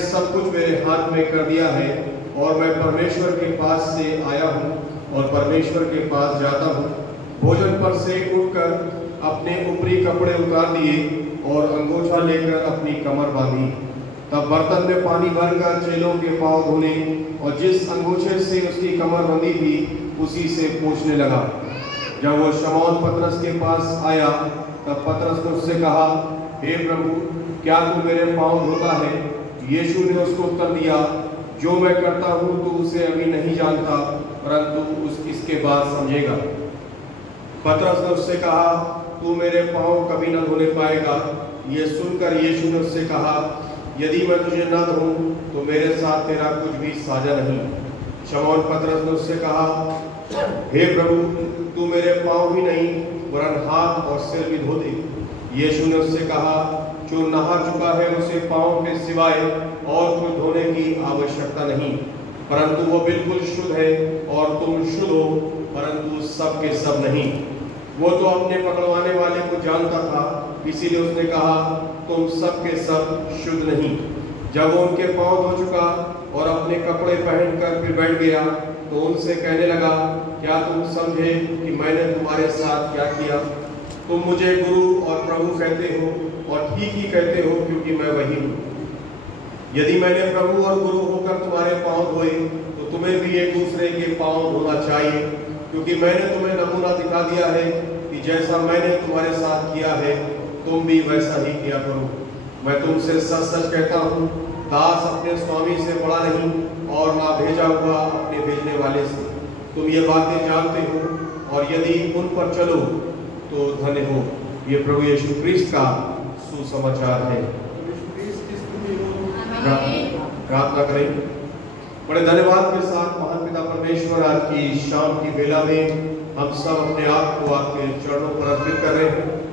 सब कुछ मेरे हाथ में कर दिया है और मैं परमेश्वर के पास से आया हूँ और परमेश्वर के पास जाता हूँ। भोजन पर से उठकर अपने ऊपरी कपड़े उतार दिए और अंगोछा लेकर अपनी कमर बांधी। तब बर्तन में पानी भरकर चेलों के पांव धोने और जिस अंगोछे से उसकी कमर बंधी थी उसी से पोंछने लगा। जब वो शमौन पतरस के पास आया तब पतरस ने उससे कहा, हे प्रभु, क्या तू मेरे पांव धोता है? यीशु ने उसको उत्तर दिया, जो मैं करता हूँ तू उसे अभी नहीं जानता, परंतु इसके बाद समझेगा। पतरस ने उससे कहा, तू मेरे पांव कभी न धोने पाएगा। ये सुनकर यीशु ने उससे कहा, यदि मैं तुझे न धोऊं तो मेरे साथ तेरा कुछ भी साझा नहीं। शमौन पतरस ने उससे कहा, हे प्रभु, तू मेरे पांव ही नहीं वरन हाथ और सिर भी धो दे। यीशु ने उससे कहा, जो नहा चुका है उसे पांव के सिवाय और कुछ धोने की आवश्यकता नहीं, परंतु वो बिल्कुल शुद्ध है और तुम शुद्ध हो, परंतु सब के सब नहीं। वो तो अपने पकड़वाने वाले को जानता था, इसीलिए उसने कहा, तुम सब के सब शुद्ध नहीं। जब वो उनके पांव धो चुका और अपने कपड़े पहनकर फिर बैठ गया तो उनसे कहने लगा, क्या तुम समझे कि मैंने तुम्हारे साथ क्या किया? तुम मुझे गुरु और प्रभु कहते हो और ठीक ही कहते हो, क्योंकि मैं वही हूँ। यदि मैंने प्रभु और गुरु होकर तुम्हारे पांव धोए तो तुम्हें भी एक दूसरे के पांव धोना चाहिए, क्योंकि मैंने तुम्हें नमूना दिखा दिया है कि जैसा मैंने तुम्हारे साथ किया है तुम भी वैसा ही किया करो। मैं तुमसे सच सच कहता हूँ, दास अपने स्वामी से बड़ा नहीं और ना भेजा हुआ अपने भेजने वाले से। तुम ये बातें जानते हो और यदि उन पर चलो तो धन्य हो। ये प्रभु यीशु क्रिस्त का सुसमाचार है। प्रार्थना करें। बड़े धन्यवाद के साथ महान पिता परमेश्वर, आज की शाम की बेला में हम सब अपने आप को आपके चरणों पर अर्पित कर रहे हैं।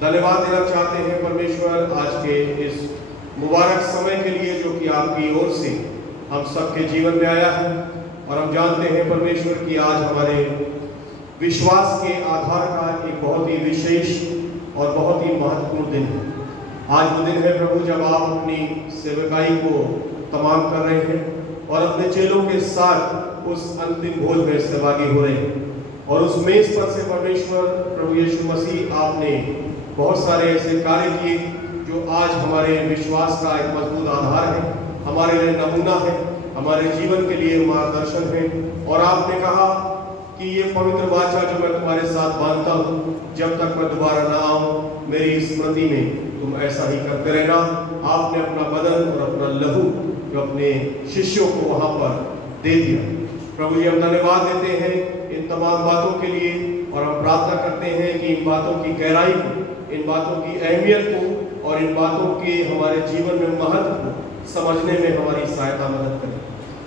धन्यवाद देना चाहते हैं परमेश्वर आज के इस मुबारक समय के लिए जो कि आपकी ओर से हम सबके जीवन में आया है। और हम जानते हैं परमेश्वर कि आज हमारे विश्वास के आधार का एक बहुत ही विशेष और बहुत ही महत्वपूर्ण दिन है। आज वो दिन है प्रभु जब आप अपनी सेवकाई को तमाम कर रहे हैं और अपने चेलों के साथ उस अंतिम भोज में सहभागी हो रहे हैं। और उस मेज पर से परमेश्वर प्रभु यीशु मसीह आपने बहुत सारे ऐसे कार्य किए जो आज हमारे विश्वास का एक मजबूत आधार है, हमारे लिए नमूना है, हमारे जीवन के लिए मार्गदर्शन है। और आपने कहा कि ये पवित्र वाचा जो मैं तुम्हारे साथ बांधता हूँ, जब तक मैं दोबारा ना आऊँ, मेरी स्मृति में तुम ऐसा ही करते रहना। आपने अपना बदन और अपना लहू जो अपने शिष्यों को वहां पर दे दिया। प्रभु जी, हम धन्यवाद देते हैं इन तमाम बातों के लिए और हम प्रार्थना करते हैं कि इन बातों की गहराई को, इन बातों की अहमियत को और इन बातों के हमारे जीवन में महत्व को समझने में हमारी सहायता मदद करें।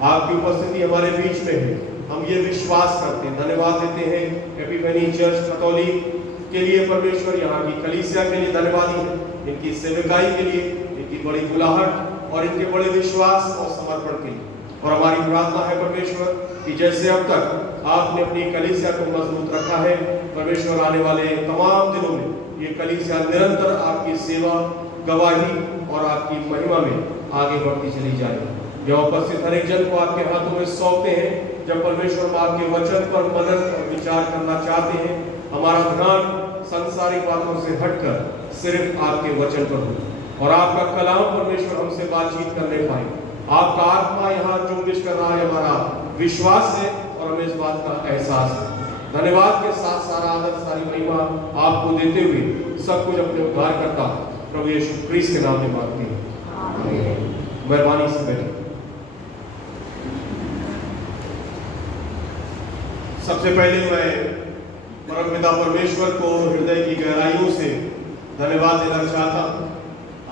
आपकी उपस्थिति हमारे बीच में है, हम ये विश्वास करते हैं। धन्यवाद देते हैं एपिफेनी चर्च खतौली के लिए परमेश्वर, यहाँ की कलीसिया के लिए धन्यवादी है, इनकी सेवकाई के लिए, इनकी बड़ी बुलाहट और इनके बड़े विश्वास और समर्पण के लिए। और हमारी प्रार्थना है परमेश्वर कि जैसे अब तक आपने अपनी कलीसिया को मजबूत रखा है, परमेश्वर आने वाले तमाम दिनों में ये कलीसिया निरंतर आपकी सेवा, गवाही और आपकी महिमा में आगे बढ़ती चली जाए। यह उपस्थित हर एक जन को आपके हाथों में सौंपते हैं। जब परमेश्वर हम आपके वचन पर मनन और विचार करना चाहते हैं, हमारा ध्यान सांसारिक बातों से हटकर सिर्फ आपके वचन पर हो और आपका कलाम परमेश्वर हमसे बातचीत करने पाए। आपका आत्मा यहाँ जुम्बिश कर रहा है, हमारा विश्वास है और हमें इस बात का एहसास है। धन्यवाद के साथ सारा आदर, सारी महिमा आपको देते हुए सब कुछ अपने उद्धार करता प्रभु यीशु क्रिस्त के नाम में मांगते हैं, मेहरबानी से बैठे। सबसे पहले मैं परम पिता परमेश्वर को हृदय की गहराइयों से धन्यवाद देना चाहता हूँ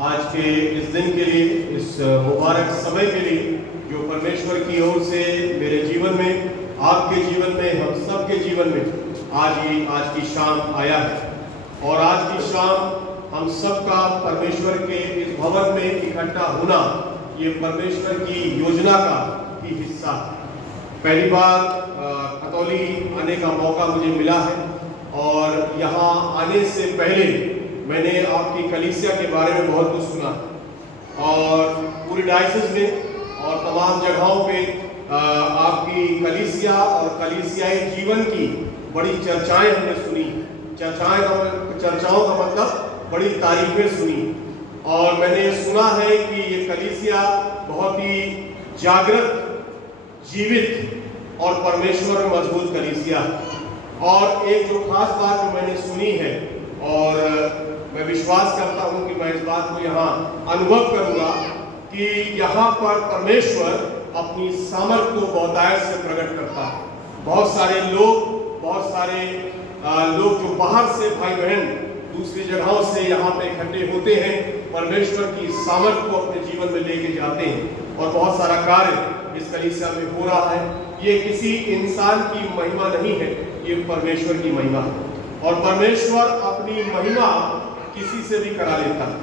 आज के इस दिन के लिए, इस मुबारक समय के लिए जो परमेश्वर की ओर से मेरे जीवन में, आपके जीवन में, हम सब के जीवन में आज की शाम आया है। और आज की शाम हम सबका परमेश्वर के इस भवन में इकट्ठा होना, ये परमेश्वर की योजना का ही हिस्सा है। पहली बार खतौली आने का मौका मुझे मिला है और यहाँ आने से पहले मैंने आपकी कलीसिया के बारे में बहुत कुछ सुना और पूरी डायसिस में और तमाम जगहों पे आपकी कलीसिया और कलीसियाई जीवन की बड़ी चर्चाएं हमने सुनी। चर्चाओं का मतलब बड़ी तारीफें सुनी, और मैंने सुना है कि ये कलीसिया बहुत ही जागृत, जीवित और परमेश्वर में मजबूत कलीसिया। और एक जो खास बात जो मैंने सुनी है, और मैं विश्वास करता हूं कि मैं इस बात को यहाँ अनुभव करूंगा, कि यहाँ पर परमेश्वर अपनी सामर्थ को बहुतायत से प्रकट करता है। बहुत सारे लोग जो बाहर से भाई बहन दूसरी जगहों से यहाँ पे इकट्ठे होते हैं, परमेश्वर की सामर्थ को अपने जीवन में लेके जाते हैं, और बहुत सारा कार्य इस कलीसिया में हो रहा है। ये किसी इंसान की महिमा नहीं है, ये परमेश्वर की महिमा है। और परमेश्वर अपनी महिमा किसी से भी करा लेता है,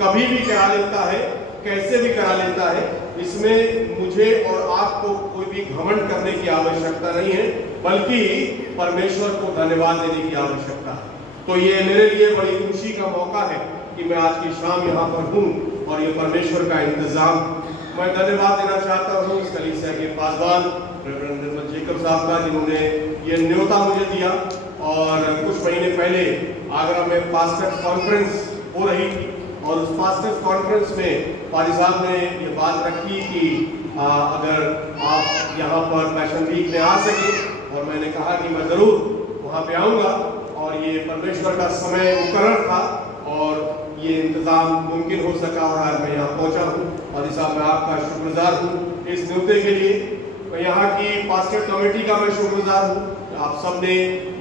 कभी भी करा लेता है, कैसे भी करा लेता है। इसमें मुझे और आपको कोई भी घमंड करने की आवश्यकता नहीं है, बल्कि परमेश्वर को धन्यवाद देने की आवश्यकता है। तो ये मेरे लिए बड़ी खुशी का मौका है कि मैं आज की शाम यहाँ पर हूँ, और ये परमेश्वर का इंतजाम। मैं धन्यवाद देना चाहता हूँ इस कलीसिया के पासवान रेवरेंड निर्मल जैकब साहब का, जिन्होंने ये न्योता मुझे दिया। और कुछ महीने पहले आगरा में पास्टर्स कॉन्फ्रेंस हो रही थी, और उस पास्टर्स कॉन्फ्रेंस में पादी साहब ने ये बात रखी कि अगर आप यहाँ पर पैशन वीक में आ सके, और मैंने कहा कि मैं ज़रूर वहाँ पे आऊँगा। और ये परमेश्वर का समय मुकर्रर था, और ये इंतज़ाम मुमकिन हो सका, और आज मैं यहाँ पहुँचा हूँ। पादी साहब, मैं आपका शुक्रगुजार हूँ इस न्योते के लिए। मैं यहाँ की पास्टर कमेटी का मैं शुक्रगुजार हूँ, आप सब ने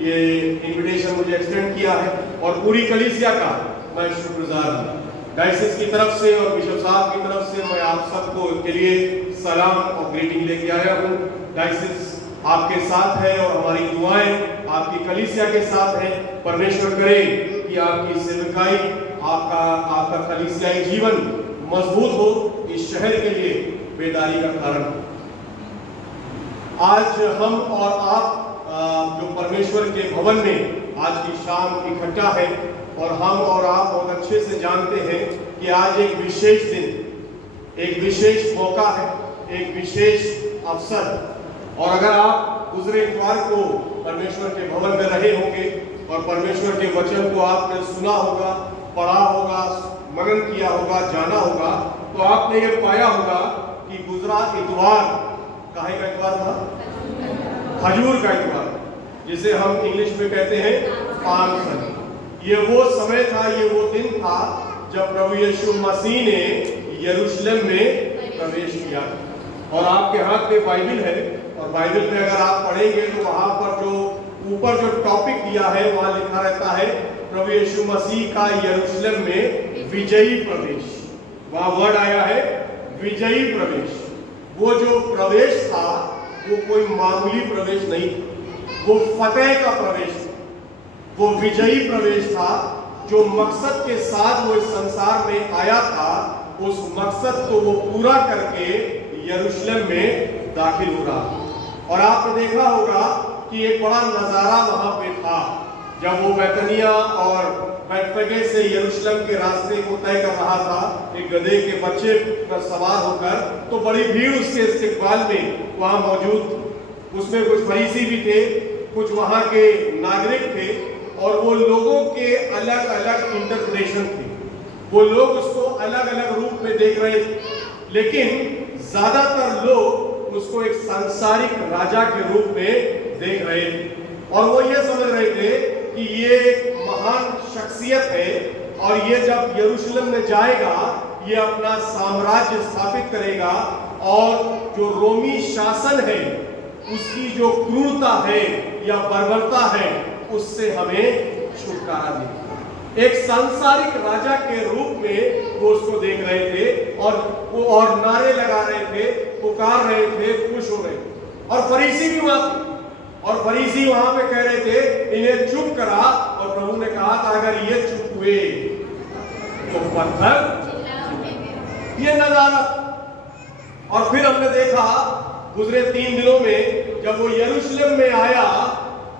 ये इनविटेशन मुझे एक्सटेंड किया है, और पूरी कलीसिया का मैं शुक्रगुजार हूँ। डायसिस की तरफ से और बिशप साहब की तरफ से मैं आप सबको के लिए सलाम और ग्रीटिंग लेके आया हूँ। डायसिस आपके साथ है, और हमारी दुआएं आपकी कलीसिया के साथ है। परमेश्वर करे कि आपकी सेवकाई, आपका कलीसियाई जीवन मजबूत हो, इस शहर के लिए बेदारी का कारण हो। आज हम और आप जो परमेश्वर के भवन में आज की शाम इकट्ठा है, और हम और आप बहुत अच्छे से जानते हैं कि आज एक विशेष दिन, एक विशेष मौका है, एक विशेष अवसर। और अगर आप गुजरे इतवार को परमेश्वर के भवन में रहे होंगे, और परमेश्वर के वचन को आपने सुना होगा, पढ़ा होगा, मनन किया होगा, जाना होगा, तो आपने ये पाया होगा कि गुजरा इतवार काहे का इतवार था? खजूर का इतवार, जिसे हम इंग्लिश में कहते हैं पाम संडे। ये वो समय था, ये वो दिन था जब प्रभु यीशु मसीह ने यरूशलेम में प्रवेश किया। और आपके हाथ में बाइबल है, और बाइबल में अगर आप पढ़ेंगे तो वहां पर जो ऊपर जो टॉपिक दिया है, वहां लिखा रहता है प्रभु यीशु मसीह का यरूशलेम में विजयी प्रवेश। वहां वर्ड आया है विजयी प्रवेश। वो जो प्रवेश था वो कोई मामूली प्रवेश नहीं था, वो फतेह का प्रवेश था, वो विजयी प्रवेश था। जो मकसद के साथ वो इस संसार में आया था, उस मकसद को वो पूरा करके यरूशलेम में दाखिल हो रहा। और आपने देखा होगा कि एक बड़ा नजारा वहां पे था, जब वो बैतनिया और बैतफगे से यरूशलेम के रास्ते को तय कर रहा था, एक गधे के बच्चे पर सवार होकर, तो बड़ी भीड़ उसके इस्तिकबाल में वहां मौजूद थी। उसमें कुछ फरीसी भी थे, कुछ वहां के नागरिक थे, और वो लोगों के अलग अलग इंटरप्रिटेशन थे। वो लोग उसको अलग अलग रूप में देख रहे थे, लेकिन ज्यादातर लोग उसको एक सांसारिक राजा के रूप में देख रहे थे, और वो ये समझ रहे थे कि ये एक महान शख्सियत है, और ये जब यरूशलेम में जाएगा, ये अपना साम्राज्य स्थापित करेगा, और जो रोमी शासन है उसकी जो क्रूरता है या बर्बरता है, उससे हमें छुटकारा देगा। एक सांसारिक राजा के रूप में वो उसको देख रहे थे, और नारे लगा रहे थे, पुकार रहे थे, खुश हो रहे थे। और फरीसी भी वहां थे, और फरीसी वहां पे कह रहे थे इन्हें चुप करा, और प्रभु ने कहा था अगर ये चुप हुए तो पत्थर। ये नजारा। और फिर हमने देखा गुजरे 3 दिनों में, जब वो यरूशलेम में आया,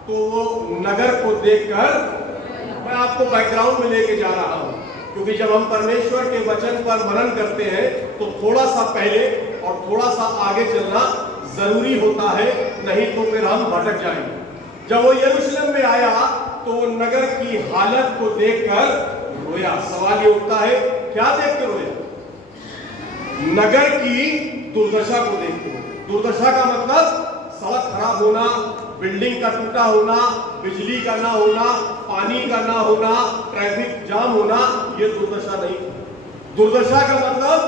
तो वो नगर को देखकर, मैं आपको बैकग्राउंड में लेके जा रहा हूं, क्योंकि जब हम परमेश्वर के वचन पर मनन करते हैं तो थोड़ा सा पहले और थोड़ा सा आगे चलना जरूरी होता है, नहीं तो फिर हम भटक जाएंगे। जब वो यरूशलेम में आया तो वो नगर की हालत को देखकर रोया। सवाल ये उठता है, क्या देख कर रोया? नगर की दुर्दशा को देखकर। दुर्दशा का मतलब सड़क खराब होना, बिल्डिंग का टूटा होना, बिजली का ना होना, पानी का ना होना, ट्रैफिक जाम होना, ये दुर्दशा नहीं। दुर्दशा का मतलब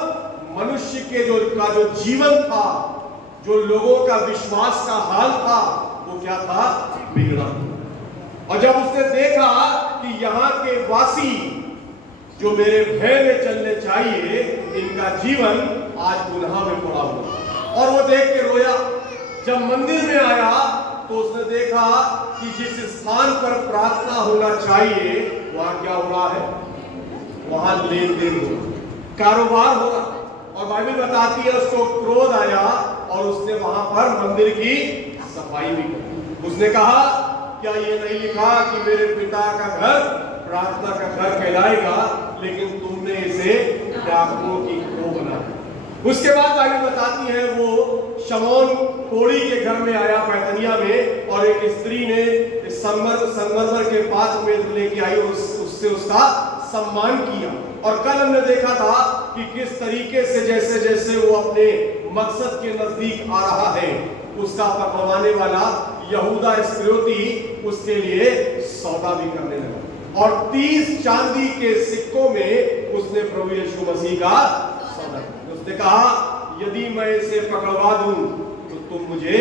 मनुष्य के जो जीवन था, जो लोगों का विश्वास का हाल था, वो क्या था? बिगड़ा। और जब उसने देखा कि यहाँ के वासी जो मेरे भय में चलने चाहिए, इनका जीवन आज गुनाह में पड़ा हुआ, और वो देख के रोया। जब मंदिर में आया तो उसने देखा कि जिस स्थान पर प्रार्थना होना चाहिए वहां क्या हो रहा है? वहां लेन देन हो रहा, कारोबार हो रहा। और बाइबल बताती है उसको क्रोध आया और उसने वहां पर मंदिर की सफाई भी की। उसने कहा, क्या ये नहीं लिखा कि मेरे पिता का घर प्रार्थना का घर कहलाएगा, लेकिन तुमने इसे डाकुओं की खो बना दिया। उसके बाद बाइबल बताती है वो शमौन कोड़ी के घर में आया बैतनिया में, और एक स्त्री ने संगमरमर के पात्र में लेके आई और उससे उसका सम्मान किया। और कल हमने देखा था कि किस तरीके से जैसे जैसे वो अपने मकसद के नजदीक आ रहा है, उसका पकड़वाने वाला यहूदा इस्करियोती उसके लिए सौदा भी करने लगा, और 30 चांदी के सिक्कों में उसने प्रभु यीशु मसीह का सौदा किया। उसने कहा, यदि मैं इसे पकड़वा दूं तो तुम मुझे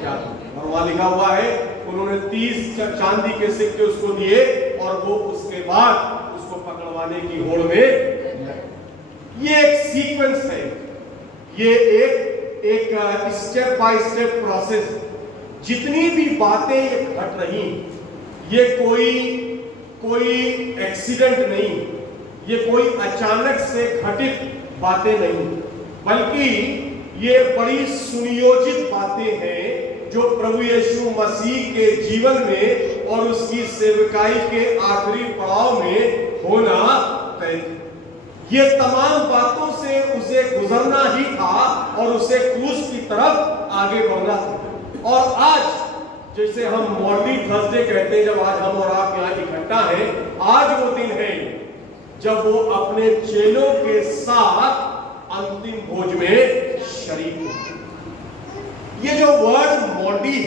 क्या दो? और वहां लिखा हुआ है उन्होंने 30 चांदी के सिक्के उसको दिए, और वो उसके बाद उसको पकड़वाने की होड़ में। ये एक सीक्वेंस है, ये एक स्टेप बाय स्टेप प्रोसेस। जितनी भी बातें ये घट रही, ये कोई एक्सीडेंट नहीं, ये कोई अचानक से घटित बातें नहीं, बल्कि ये बड़ी सुनियोजित बातें हैं जो प्रभु यीशु मसीह के जीवन में और उसकी सेवकाई के आखिरी पड़ाव में होना तय थी। ये तमाम बातों से उसे गुजरना ही था और उसे क्रूस की तरफ आगे बढ़ना था। और आज जैसे हम मॉडी थर्सडे कहते हैं, जब आज हम और आप यहाँ इकट्ठा हैं, आज वो दिन है जब वो अपने चेलों के साथ अंतिम भोज में शरीक हो। ये जो वर्ड मॉडी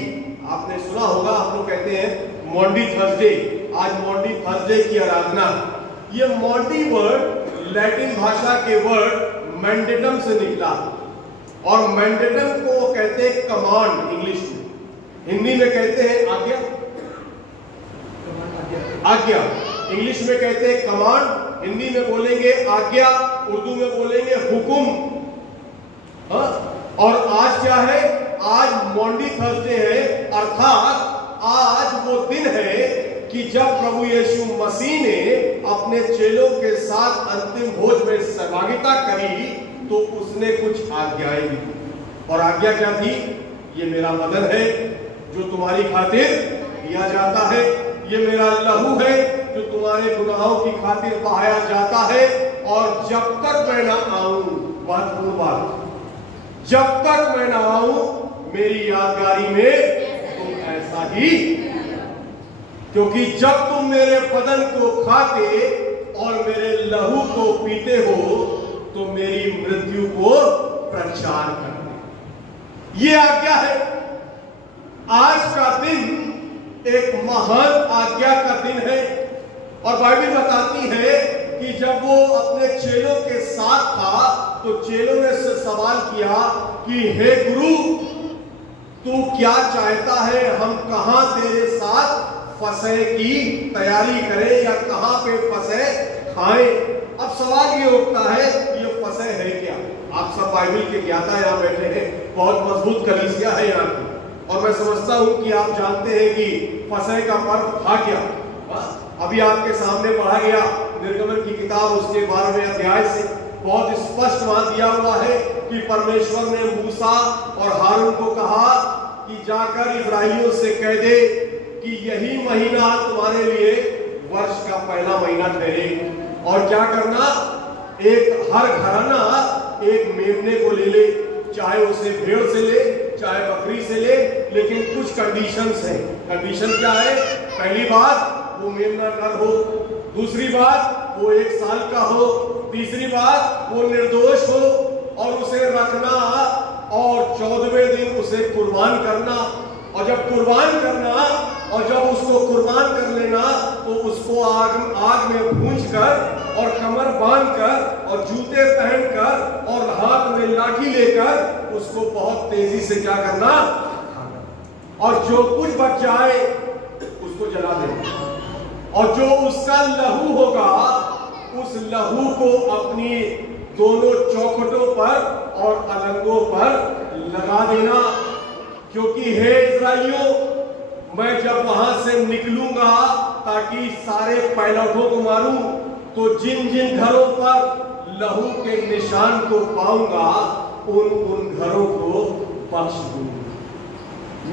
आपने सुना होगा, हम लोग कहते हैं मॉडी थर्सडे, आज मॉडी थर्सडे की आराधना। ये मॉडी वर्ड लैटिन भाषा के वर्ड मैंडेटम से निकला, और मैंडेटम को कहते हैं कमांड इंग्लिश में, हिंदी में कहते हैं आज्ञा। आज्ञा इंग्लिश में कहते हैं कमांड, हिंदी में बोलेंगे आज्ञा, उर्दू में बोलेंगे हुकुम। और आज क्या है? आज मॉडी थर्सडे है, अर्थात आज वो दिन है कि जब प्रभु यीशु मसीह ने अपने चेलों के साथ अंतिम भोज में सहभागिता करी तो उसने कुछ आज्ञाएं दी। और आज्ञा क्या थी? ये मेरा बदन है जो तुम्हारी खातिर दिया जाता है, ये मेरा लहू है जो तुम्हारे गुनाहों की खातिर बहाया जाता है, और जब तक मैं ना आऊं, महत्वपूर्ण बात, जब तक मैं ना आऊं मेरी यादगारी में तुम ऐसा ही, क्योंकि जब तुम मेरे बदन को खाते और मेरे लहू को पीते हो तो मेरी मृत्यु को प्रचार करते। ये आज्ञा है। आज का दिन एक महान आज्ञा का दिन है, और बाइबल बताती है कि जब वो अपने चेलों के साथ था तो चेलों ने से सवाल किया कि हे गुरु, तू क्या चाहता है, हम कहां तेरे साथ फसह की तैयारी करें या कहां पे फसह खाएं? अब सवाल ये उठता है, ये फसह है क्या? आप सब बाइबल के ज्ञाता यहाँ बैठे हैं, बहुत मजबूत कलीसिया है यहाँ की, और मैं समझता हूं कि आप जानते हैं कि फसह का पर्व था क्या। अभी आपके सामने पढ़ा गया निर्गमन की किताब उसके 12वें अध्याय से बहुत स्पष्ट वहां दिया हुआ है कि परमेश्वर ने मूसा और हारून को कहा कि जाकर इस्राएलियों से कह दे कि यही महीना तुम्हारे लिए वर्ष का पहला महीना ठहरे, और क्या करना, एक हर घराना एक मेमने को ले ले, चाहे उसे भेड़ से ले चाहे बकरी से ले, लेकिन कुछ कंडीशंस हैं। कंडीशन क्या है? पहली बात वो मेमना नर हो, दूसरी बात वो 1 साल का हो, तीसरी बात वो निर्दोष हो और उसे रखना और 14वें दिन उसे कुर्बान करना। और जब कुर्बान करना और जब उसको कुर्बान कर लेना तो उसको आग में भूंजकर और कमर बांधकर और जूते पहनकर और हाथ में लाठी लेकर उसको बहुत तेजी से क्या करना, और जो कुछ बच जाए उसको जला देना। और जो उसका लहू होगा उस लहू को अपनी दोनों चौखटों पर और अलंगों पर लगा देना। क्योंकि हे इस्राएलियों, मैं जब वहां से निकलूंगा ताकि सारे पायलटों को मारूं, तो जिन जिन घरों पर लहू के निशान को पाऊंगा उन घरों को बख्श दूंगा।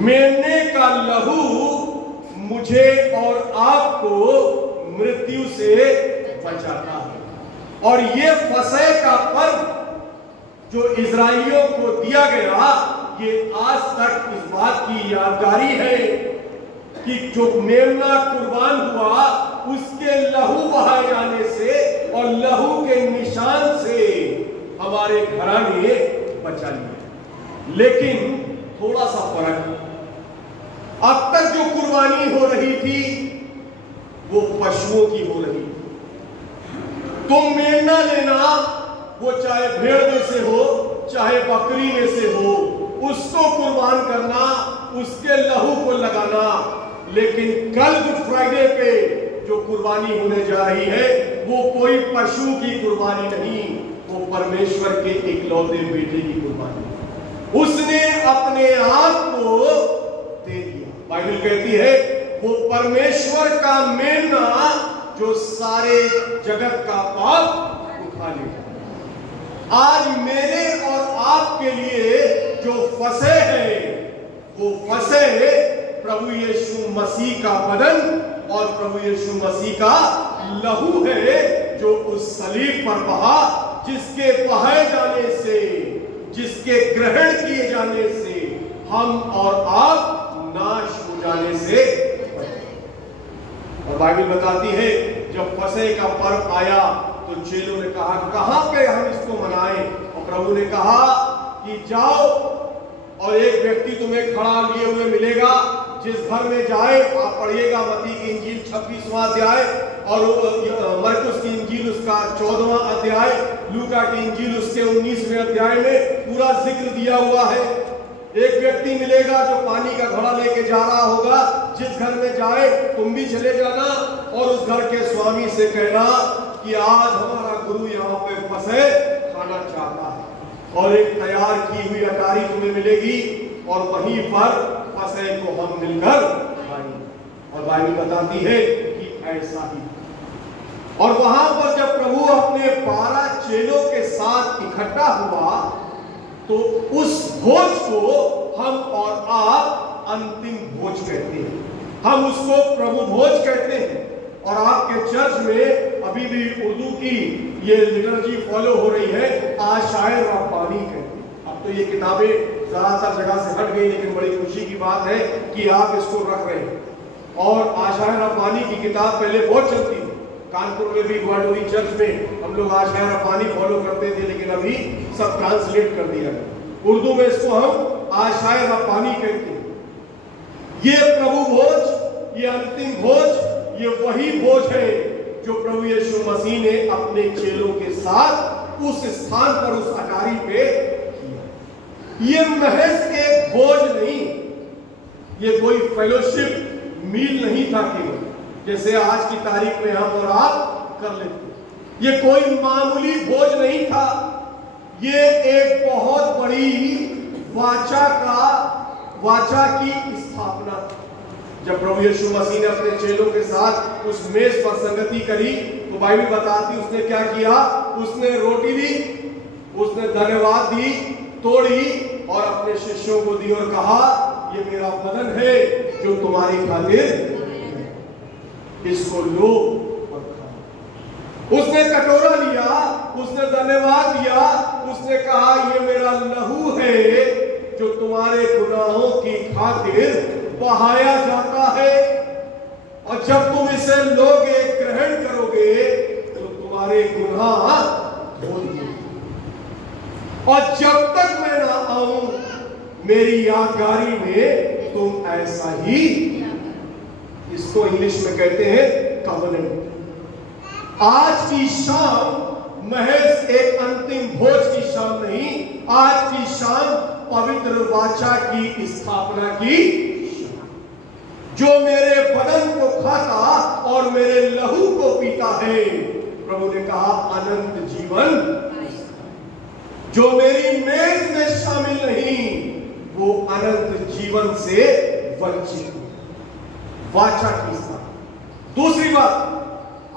मेमने का लहू मुझे और आपको मृत्यु से बचाता है। और ये फसह का पर्व जो इस्राएलियों को दिया गया, ये आज तक इस बात की यादगारी है कि जो मेमना कुर्बान हुआ उसके लहू बहाए जाने से और लहू के निशान से हमारे घराने बचा लिए। लेकिन थोड़ा सा फर्क, अब तक जो कुर्बानी हो रही थी वो पशुओं की हो रही थी। तुम मेमना लेना, वो चाहे भेड़ में से हो चाहे बकरी में से हो, उसको कुर्बान करना, उसके लहू को लगाना। लेकिन कल गुड फ्राइडे पे जो कुर्बानी होने जा रही है वो कोई पशु की कुर्बानी नहीं, वो परमेश्वर के इकलौते बेटे की कुर्बानी। उसने अपने आप को दे दिया। बाइबल कहती है वो परमेश्वर का मेमना जो सारे जगत का पाप उठा ले। आज मेरे और आपके लिए जो फसह है वो फसह प्रभु यीशु मसीह का बदन और प्रभु यीशु मसीह का लहू है जो उस सलीब पर बहा, जिसके बहाए जाने से, जिसके ग्रहण किए जाने से हम और आप नाश हो जाने से। और बाइबल बताती है जब फसह का पर्व आया तो चेलों ने कहा कहां पे हम इसको मनाएं, और प्रभु ने कहा कि जाओ और एक व्यक्ति तुम्हें खड़ा लिए हुए मिलेगा, जिस घर में जाए आप पढ़िएगा मत्ती की इंजील 26वां अध्याय और मरकुस की इंजील उसका 14वां अध्याय, लूका की इंजील उसके 19वें अध्याय में पूरा जिक्र दिया हुआ है। एक व्यक्ति मिलेगा जो पानी का घड़ा लेके जा रहा होगा, जिस घर में जाए तुम भी चले जाना और उस घर के स्वामी से कहना कि आज हमारा गुरु यहाँ पे फसह खाना चाहता है, और एक तैयार की हुई अटारी तुम्हें मिलेगी और वहीं पर फसह को हम मिलकर खाएंगे। और बाइबल बताती है कि ऐसा ही। और वहां पर जब प्रभु अपने 12 चेलों के साथ इकट्ठा हुआ तो उस भोज को हम और आप अंतिम भोज कहते हैं। हम उसको प्रभु भोज कहते हैं। और आपके चर्च में अभी भी उर्दू की ये लिटर्जी फॉलो हो रही है, आशाए रब्बानी कहते हैं। अब तो ये किताबें ज्यादातर जगह से हट गई, लेकिन बड़ी खुशी की बात है कि आप इसको रख रहे हैं। और आशाए रब्बानी की किताब पहले बहुत चलती थी, कानपुर में भी ग्वाडोरी चर्च में हम लोग आशाए रब्बानी फॉलो करते थे, लेकिन अभी सब ट्रांसलेट कर दिया गया। उर्दू में इसको हम आशाए रब्बानी कहते हैं। ये प्रभु भोज, ये अंतिम भोज, ये वही भोज है जो प्रभु यीशु मसीह ने अपने चेलों के साथ उस स्थान पर, उस अटारी पे किया। ये महज एक भोज नहीं, ये कोई फेलोशिप मील नहीं था केवल, जैसे आज की तारीख में हम और आप कर लेते। ये कोई मामूली भोज नहीं था, ये एक बहुत बड़ी वाचा की स्थापना थी। जब प्रभु यीशु मसीह ने अपने चेलों के साथ उस मेज पर संगति करी तो बाइबल बताती उसने क्या किया, उसने रोटी ली, उसने धन्यवाद दी, तोड़ी और अपने शिष्यों को दी और कहा ये मेरा बदन है जो तुम्हारी खातिर, इसको लो और खाओ। उसने कटोरा लिया, उसने धन्यवाद दिया, उसने कहा ये मेरा लहू है जो तुम्हारे गुनाहों की खातिर बहाया जाता है, और जब तुम इसे लोगे, ग्रहण करोगे, तो तुम्हारे गुनाह धो दिए। और जब तक मैं ना आऊं मेरी यादगारी में तुम ऐसा ही, इसको इंग्लिश में कहते हैं कवनेंट। आज की शाम महज एक अंतिम भोज की शाम नहीं, आज की शाम पवित्र वाचा की स्थापना की, जो मेरे बदन को खाता और मेरे लहू को पीता है, प्रभु ने कहा अनंत जीवन, जो मेरी मेज में शामिल नहीं वो अनंत जीवन से वंचित। वाचा की स्थापना। दूसरी बात,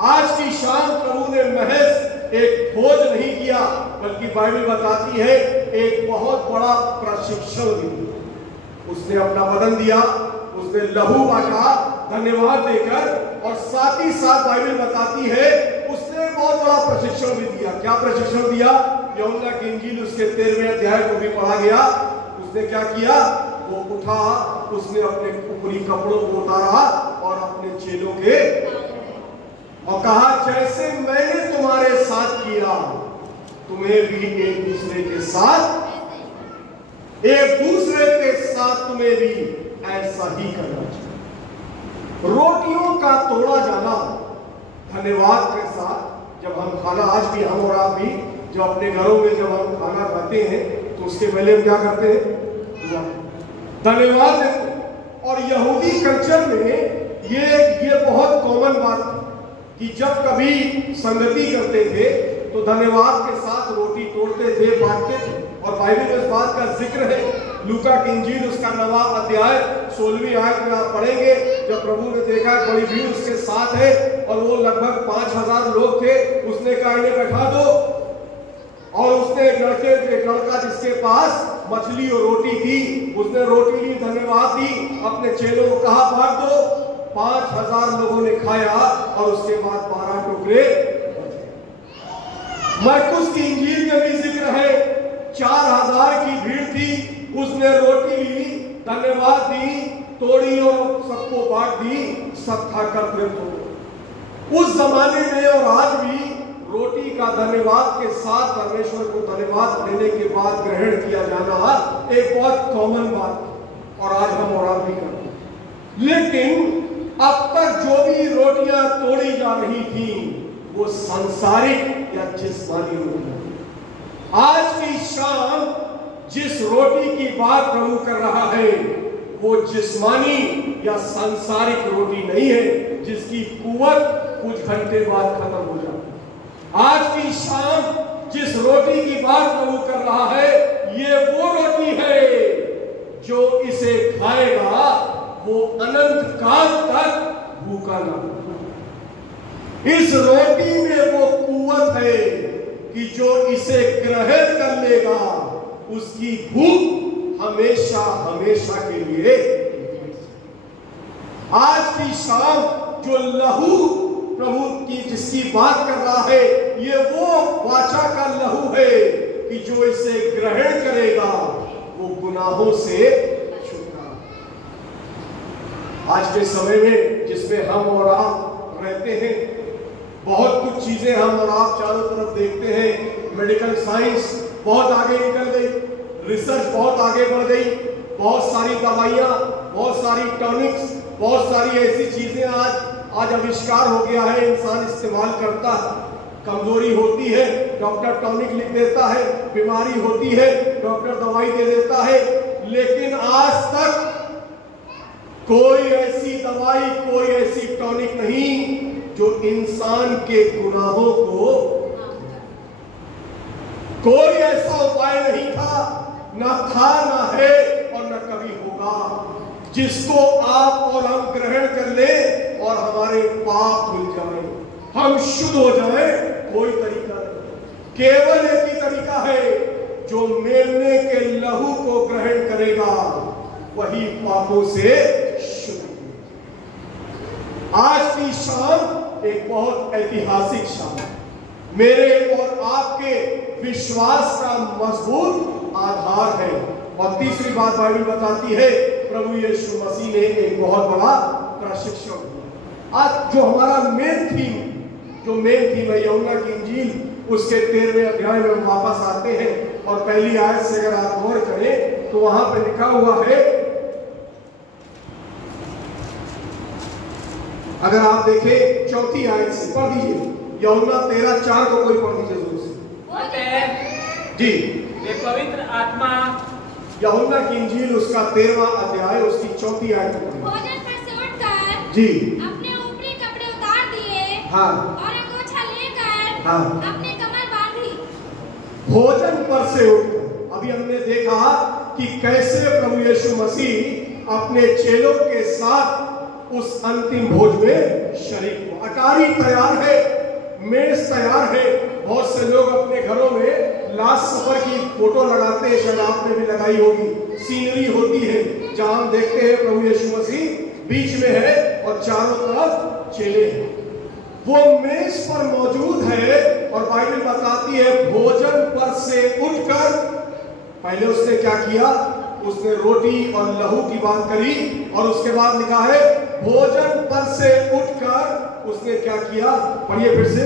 आज की शाम प्रभु ने महज एक भोज नहीं किया, बल्कि बाइबल बताती है एक बहुत बड़ा प्रशिक्षण दिया। उसने अपना बदन दिया, उसने लहू बांटा धन्यवाद देकर, और साथ ही साथ बाइबल बताती है उसने बहुत बड़ा प्रशिक्षण भी दिया। क्या प्रशिक्षण दिया? यूहन्ना की इंजील उसके 13वें अध्याय को भी पढ़ा गया। उसने क्या किया? वो उठा, उसने अपने ऊपरी कपड़ों को उतारा और अपने चेलों के, और कहा जैसे मैंने तुम्हारे साथ किया तुम्हें भी एक दूसरे के साथ तुम्हें भी ऐसा ही करना चाहिए। रोटियों का तोड़ा जाना धन्यवाद के साथ, जब हम खाना, आज भी हम और आप भी जब अपने घरों में जब हम खाना खाते हैं तो उसके पहले हम क्या करते हैं? धन्यवाद देते हैं। और यहूदी कल्चर में ये बहुत कॉमन बात थी कि जब कभी संगति करते थे तो धन्यवाद के साथ रोटी तोड़ते थे, बांटते थे। और बाइबल में इस बात का जिक्र है, लूका की इंजील उसका 9वां अध्याय 16वीं आयत में आप पढ़ेंगे, जब प्रभु ने देखा बड़ी भीड़ उसके साथ है और वो लगभग 5000 लोग थे, उसने कहा इन्हें बैठा दो, और उसने एक लड़का जिसके पास मछली और रोटी थी, उसने रोटी ली, धन्यवाद दी, अपने चेलों को कहा बांट दो। 5000 लोगों ने खाया और उसके बाद 12 टुकड़े। मरकुस की इंजील में भी जिक्र है 4000 की भीड़ थी, उसने रोटी ली, धन्यवाद दी, तोड़ी और सबको बांट दी, सब खाकर तृप्त हो। उस जमाने में और आज भी रोटी का धन्यवाद के साथ परमेश्वर को धन्यवाद देने के बाद ग्रहण किया जाना एक बहुत कॉमन बात, और आज हम और आप भी करते हैं। लेकिन अब तक जो भी रोटियां तोड़ी जा रही थी वो सांसारिक या जिस्मानी रोटियां। आज की शाम जिस रोटी की बात प्रभु कर रहा है वो जिस्मानी या सांसारिक रोटी नहीं है जिसकी कुवत कुछ घंटे बाद खत्म हो जाती। आज की शाम जिस रोटी की बात प्रभु कर रहा है ये वो रोटी है जो इसे खाएगा वो अनंत काल तक भूखा ना हो। इस रोटी में वो कुवत है कि जो इसे ग्रहण कर लेगा उसकी भूख हमेशा हमेशा के लिए। आज की शाम जो लहू प्रभु की जिसकी बात कर रहा है ये वो वाचा का लहू है कि जो इसे ग्रहण करेगा वो गुनाहों से छुटकारा। आज के समय में जिसमें हम और आप रहते हैं बहुत कुछ चीजें हम और आप चारों तरफ देखते हैं। मेडिकल साइंस बहुत आगे निकल गई, रिसर्च बहुत आगे बढ़ गई, बहुत सारी दवाइयां, बहुत सारी टॉनिक्स, बहुत सारी ऐसी चीजें आज आविष्कार हो गया है, इंसान इस्तेमाल करता है। कमजोरी होती है डॉक्टर टॉनिक लिख देता है, बीमारी होती है डॉक्टर दवाई दे देता है, लेकिन आज तक कोई ऐसी दवाई, कोई ऐसी टॉनिक नहीं जो इंसान के गुनाहों को, कोई ऐसा उपाय नहीं था, ना था, ना है और न कभी होगा जिसको आप और हम ग्रहण कर ले और हमारे पाप धुल जाए, हम शुद्ध हो जाए। कोई तरीका नहीं, केवल एक ही तरीका है, जो मेमने के लहू को ग्रहण करेगा वही पापों से शुद्ध। आज की शाम एक बहुत ऐतिहासिक शाम है। मेरे और आपके विश्वास का मजबूत आधार है। और तीसरी बात बाइबल बताती है, प्रभु यीशु मसीह ने एक बहुत बड़ा प्रशिक्षण दिया। आज जो हमारा मेन थीम है यूहन्ना की इंजील, उसके 13वें अध्याय में हम वापस आते हैं और पहली आयत से अगर आप गौर करें तो वहां पे लिखा हुआ है, अगर आप देखें चौथी आयत से पढ़ दीजिए, यूहन्ना 13:4 को कोई पढ़ दीजिए जरूर से जी। वे पवित्र आत्मा, यूहन्ना की इंजील उसका 13वां अध्याय उसकी चौथी आयत भोजन पर से उठकर जी अपने ऊपरी कपड़े उतार दिए हाँ और अंगोछा लेकर हाँ अपने कमर बांधी। भोजन पर से उठकर, अभी हमने देखा कि कैसे प्रभु यीशु मसीह अपने चेलों के साथ उस अंतिम भोज में शरीक हुआ। अटारी तैयार है, मेज तैयार है। बहुत से लोग अपने घरों में लास्ट सफर की फोटो लगाते हैं, शायद आपने भी लगाई होगी। सीनरी होती है जहां हम देखते हैं प्रभु यीशु मसीह बीच में है और चारों तरफ चेले हैं। वो मेज पर मौजूद है और बाइबल बताती है भोजन पर से उठकर पहले उसने क्या किया, उसने रोटी और लहू की बात करी और उसके बाद लिखा है भोजन पर से उठकर उसने क्या किया, पढ़िए फिर से,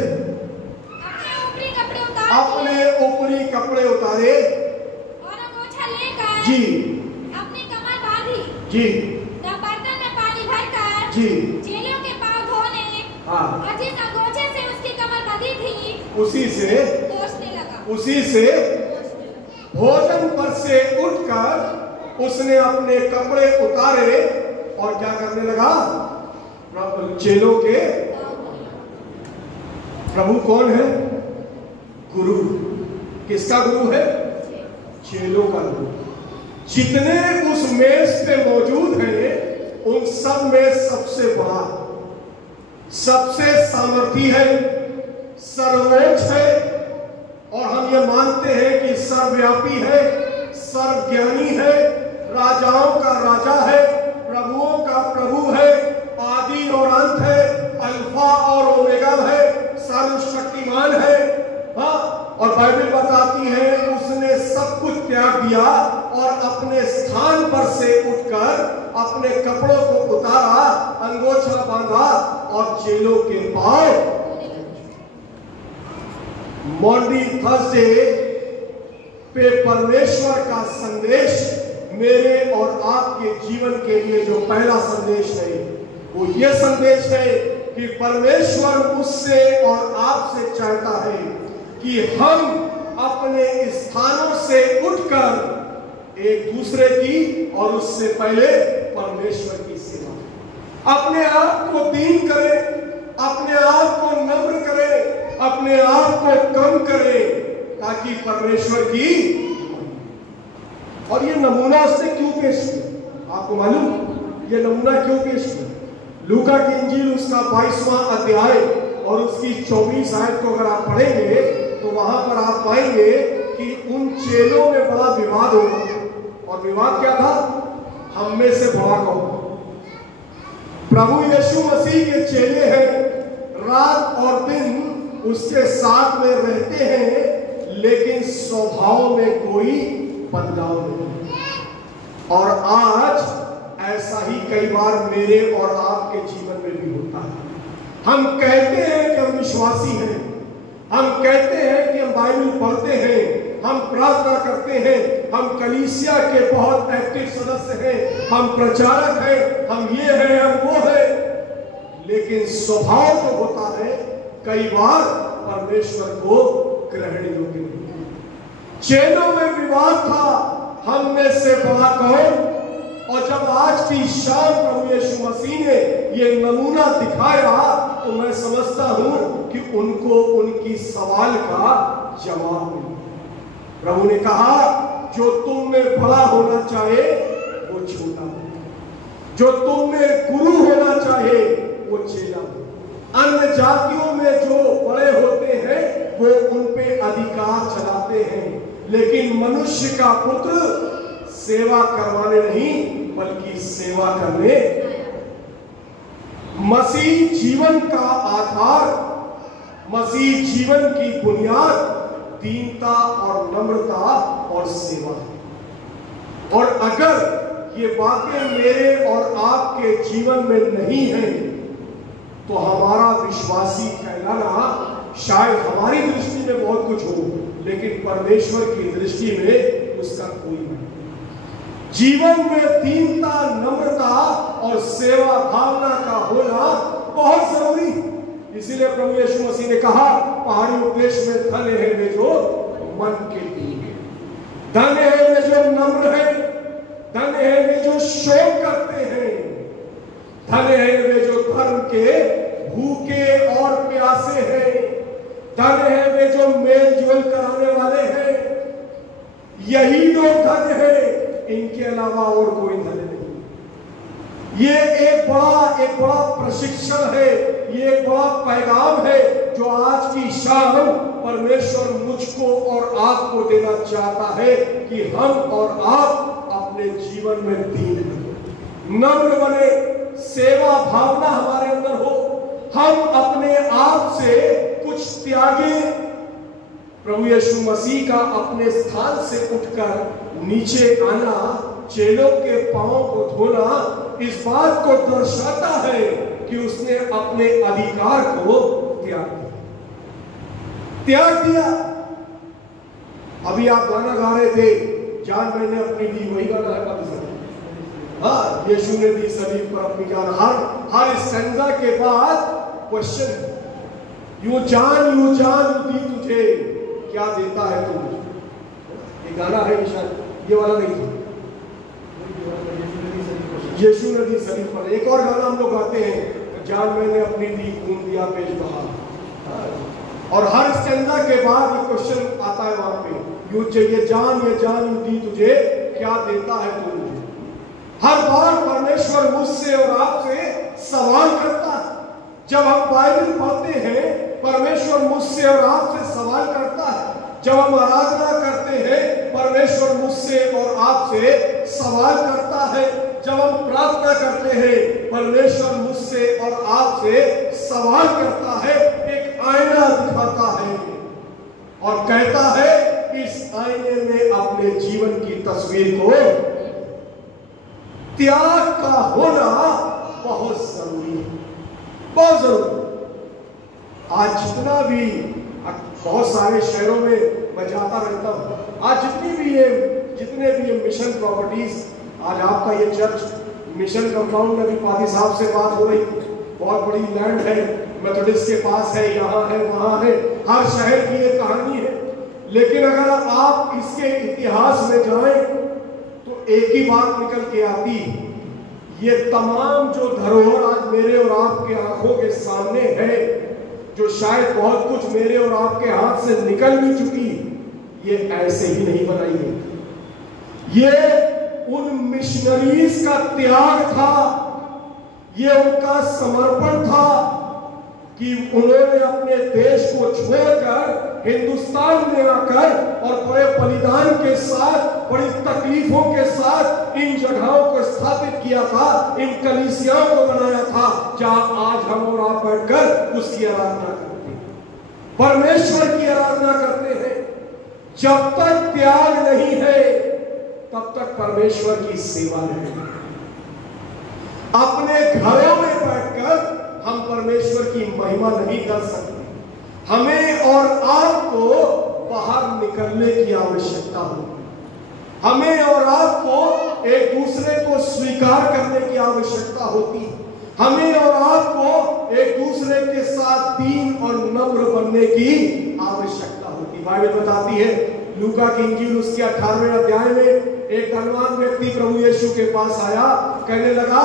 अपने ऊपरी कपड़े उतारे और अंगोछा लेकर जी अपनी कमर बांधी जी तब बर्तन में पानी भरकर जी चेलों के पांव धोने हाँ और जिस अंगोछे से उसकी कमर बंधी थी उसी से पोंछने लगा। भोजन पर से उठकर उसने अपने कपड़े उतारे और क्या करने लगा, चेलों के, प्रभु कौन है, गुरु। किसका गुरु है, चेलों का गुरु। जितने उस मेज पे मौजूद हैं उन सब में सबसे बड़ा, सबसे सामर्थी है, सर्वोच्च है और हम ये मानते हैं कि सर्वव्यापी है, सर्वज्ञानी है, राजाओं का राजा है, प्रभुओं का प्रभु है, आदि और अंत है, अल्फा और ओमेगा है, सर्वशक्तिमान है। हाँ, और बाइबल बताती है उसने सब कुछ त्याग दिया और अपने स्थान पर से उठकर अपने कपड़ों को उतारा, अंगोछा बांधा और चेलों के पांव। मॉन्डी थर्सडे पे परमेश्वर का संदेश मेरे और आपके जीवन के लिए जो पहला संदेश है वो ये संदेश है कि परमेश्वर मुझसे और आपसे चाहता है कि हम अपने स्थानों से उठकर एक दूसरे की और उससे पहले परमेश्वर की सेवा, अपने आप को दीन करें, अपने आप को नम्र करें, अपने आप को कम करें ताकि परमेश्वर की। और ये नमूना उसने क्यों पेश किया, आपको मालूम ये नमूना क्यों पेश किया? लूका की इंजील उसका 22वां अध्याय और उसकी 24 आयत को अगर आप पढ़ेंगे तो वहां पर आप पाएंगे कि उन चेलों में बड़ा विवाद होगा। और विवाद क्या था, हम में से बड़ा कौन? प्रभु यीशु मसीह के चेले हैं, रात और दिन उसके साथ में रहते हैं, लेकिन स्वभाव में कोई बदलाव नहीं। और आज ऐसा ही कई बार मेरे और आपके जीवन में भी होता है। हम कहते हैं कि हम विश्वासी हैं, हम कहते हैं कि हम बाइबल पढ़ते हैं, हम प्रार्थना करते हैं, हम कलीसिया के बहुत एक्टिव सदस्य हैं, हम प्रचारक हैं, हम ये हैं, हम वो हैं, लेकिन स्वभाव जो होता है कई बार परमेश्वर को ग्रहण योग्य नहीं। चेलों में विवाद था, हम में से बड़ा कौन? और जब आज की शाम प्रभु यीशु मसीह ने ये नमूना दिखाया तो मैं समझता हूं कि उनको उनकी सवाल का जवाब मिला। प्रभु ने कहा जो तुम में बड़ा होना चाहे वो छोटा हो, जो तुम में गुरु होना चाहे वो चेला हो। अन्य जातियों में जो बड़े होते हैं वो उन पे अधिकार चलाते हैं, लेकिन मनुष्य का पुत्र सेवा करवाने नहीं बल्कि सेवा करने। मसीह जीवन का आधार, मसीह जीवन की बुनियाद दीनता और नम्रता और सेवा है। और अगर ये बातें मेरे और आपके जीवन में नहीं है तो हमारा विश्वासी कहलाना शायद हमारी दृष्टि में बहुत कुछ हो, लेकिन परमेश्वर की दृष्टि में उसका कोई नहीं। जीवन में दीनता, नम्रता और सेवा भावना का होना बहुत जरूरी। इसीलिए प्रभु यीशु मसीह ने कहा, पहाड़ी उपदेश में धन्य है वे जो मन के दीन है, धन्य है वे जो नम्र है, धन्य है वे जो शोक करते हैं, धन्य है वे जो धर्म के भूखे और प्यासे हैं, धन्य है वे जो मेल जोल कराने वाले हैं। यही लोग धन्य है, इनके अलावा और कोई धन्य नहीं। ये एक बड़ा प्रशिक्षण है, ये एक बड़ा पैगाम है जो आज की शाम परमेश्वर मुझको और आपको देना चाहता है कि हम और आप अपने जीवन में दीन नम्र बने, सेवा भावना हमारे अंदर हो, हम अपने आप से कुछ त्यागे। प्रभु यीशु मसीह का अपने स्थान से उठकर नीचे आना, चेलों के पांव को धोना इस बात को दर्शाता है कि उसने अपने अधिकार को त्याग दिया। अभी आप गाना गा रहे थे, जान मैंने अपनी दी, वही गाना है कभी से। हाँ, यीशु ने दी सलीब पर अपनी जान। हर स्टैंजा के बाद क्वेश्चन, यूं जान दी तुझे, क्या देता है तू मुझे? ये गाना है शायद, ये वाला नहीं था। यीशु ने दी सलीब पर। एक और गाना हम लोग गाते हैं, जान मैंने अपनी दी, खून दिया पेश बहा। और हर स्टैंजा के बाद ये क्वेश्चन आता है वहां पे, यूं चाहिए जान यूं दी तुझे, क्या देता है तू मुझे? हर बार परमेश्वर मुझसे और आपसे सवाल करता है। जब हम बाइबल पढ़ते हैं, परमेश्वर मुझसे और आपसे सवाल करता है। जब हम आराधना करते हैं, परमेश्वर मुझसे और आपसे सवाल करता है। जब हम प्रार्थना करते हैं, परमेश्वर मुझसे और आपसे सवाल करता है, एक आईना दिखाता है और कहता है, इस आईने में अपने जीवन की तस्वीर को त्याग का होना बहुत जरूरी है, बहुत जरूरी। आज जितना भी, बहुत सारे शहरों में मैं जाता रहता हूँ, आज जितने भी ये मिशन प्रॉपर्टीज, आज आपका ये चर्च मिशन कंपाउंड में भी पादी साहब से बात हो रही थी, बहुत बड़ी लैंड है, मेथोडिस्ट के पास है, यहाँ है, वहाँ है, हर शहर की ये कहानी है। लेकिन अगर आप इसके इतिहास में जाएं तो एक ही बात निकल के आती, ये तमाम जो धरोहर आज मेरे और आपके आंखों के सामने है, जो शायद बहुत कुछ मेरे और आपके हाथ से निकल भी चुकी, ये ऐसे ही नहीं बनाई गई। ये उन मिशनरीज का त्याग था, ये उनका समर्पण था कि उन्होंने अपने देश को छोड़कर हिंदुस्तान में आकर और बड़े बलिदान के साथ, बड़ी तकलीफों के साथ इन जगहों को स्थापित किया था, इन कलीसियाओं को बनाया था, जहां आज हम और आप बैठकर उसकी आराधना करते हैं, परमेश्वर की आराधना करते हैं। जब तक त्याग नहीं है, तब तक परमेश्वर की सेवा नहीं है। अपने घरों में बैठकर हम परमेश्वर की महिमा नहीं कर सकते। हमें और आपको बाहर निकलने की आवश्यकता होगी। हमें और आपको एक दूसरे को स्वीकार करने की आवश्यकता होती है। हमें और आपको एक दूसरे के साथ दीन और नम्र बनने की आवश्यकता होती है। बाइबल बताती है, लूका की इंजील उसके 18वें अध्याय में, एक धनवान व्यक्ति प्रभु यीशु के पास आया, कहने लगा,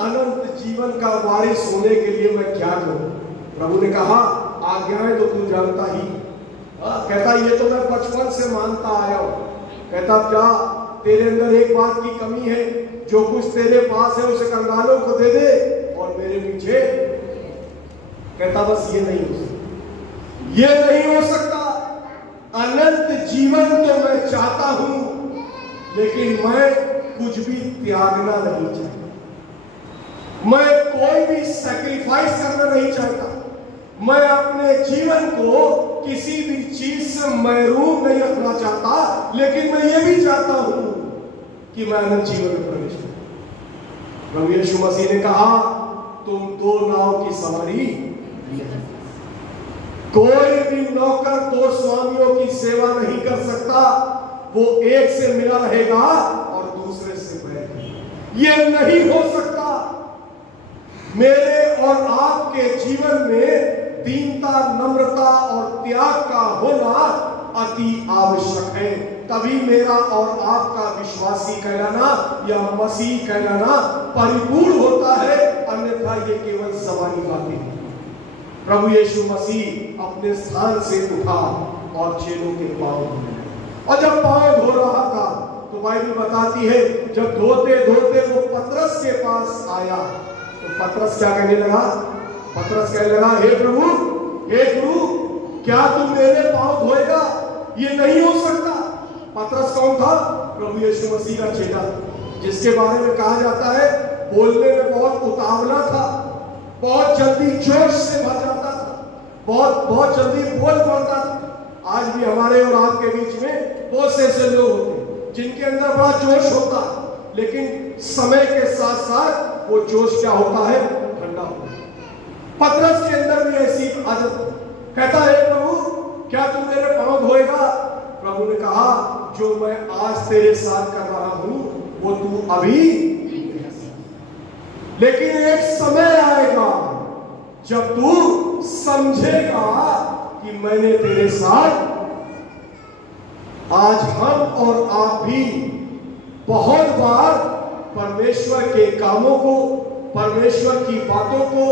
अनंत जीवन का वारिस होने के लिए मैं क्या करूं? प्रभु ने कहा, आज्ञाएं तो तू जानता ही। कहता, ये तो मैं बचपन से मानता आया हूं। कहता, क्या तेरे अंदर एक बात की कमी है? जो कुछ तेरे पास है उसे कंगालों को दे दे और मेरे पीछे। कहता, बस ये नहीं हो सकता, ये नहीं हो सकता। अनंत जीवन तो मैं चाहता हूं, लेकिन मैं कुछ भी त्यागना नहीं चाहता, मैं कोई भी सैक्रिफाइस करना नहीं चाहता। मैं अपने जीवन को किसी भी चीज से महरूम नहीं रखना चाहता, लेकिन मैं ये भी चाहता हूं कि मैं अनंत जीवन में प्रवेश करूं। प्रभु यीशु मसीह ने कहा, तुम दो नाव की सवारी नहीं। कोई भी नौकर दो स्वामियों की सेवा नहीं कर सकता। वो एक से मिला रहेगा और दूसरे से बैठेगा। ये नहीं हो सकता। मेरे और आपके जीवन में दीनता, नम्रता और त्याग का होना अति आवश्यक है। तभी मेरा और आपका विश्वासी कहलाना या मसीह कहलाना परिपूर्ण होता है, अन्यथा ये केवल ज़बानी बातें हैं। प्रभु यीशु मसीह अपने स्थान से उठा और चेलों के पांव धोने लगा। और जब पांव धो रहा था तो बाइबल बताती है, जब धोते धोते वो पतरस के पास आया तो पतरस क्या कहने लगा? पतरस कहने लगा, हे प्रभु, हे गुरु, क्या तुम मेरे पांव धोएगा? ये नहीं हो सकता। पतरस कौन था? प्रभु यीशु मसीह का चेला, जिसके बारे में कहा जाता है बोलने में बहुत उतावला था, बहुत जल्दी जोश से भर जाता था, बहुत जल्दी बोल पड़ता था। आज भी हमारे और आपके बीच में बहुत से ऐसे लोग होते हैं जिनके अंदर बड़ा जोश होता है, लेकिन समय के साथ साथ वो जोश क्या होता है? ठंडा होता है। पतरस के अंदर भी ऐसी आदत कहता है, प्रभु, क्या तुम मेरे पांव धोएगा? प्रभु ने कहा, जो मैं आज तेरे साथ कर रहा हूं वो तू अभी, लेकिन एक समय आएगा जब तू समझेगा कि मैंने तेरे साथ। आज हम और आप भी बहुत बार परमेश्वर के कामों को, परमेश्वर की बातों को,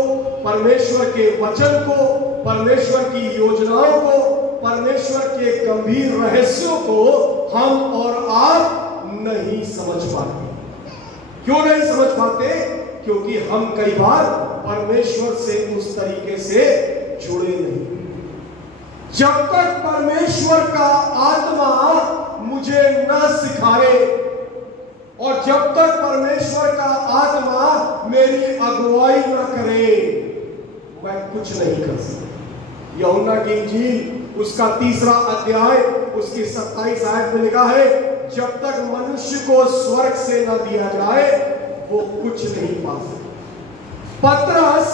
परमेश्वर के वचन को, परमेश्वर की योजनाओं को, परमेश्वर के गंभीर रहस्यों को हम और आप नहीं समझ पाते। क्यों नहीं समझ पाते? क्योंकि हम कई बार परमेश्वर से उस तरीके से जुड़े नहीं। जब तक परमेश्वर का आत्मा मुझे न सिखाए और जब तक परमेश्वर का आत्मा मेरी अगुवाई न करे, मैं कुछ नहीं कर सकता। यूहन्ना की इंजील उसका 3 अध्याय उसकी 27 आयत में लिखा है, जब तक मनुष्य को स्वर्ग से न दिया जाए वो कुछ नहीं पा सकता। पतरस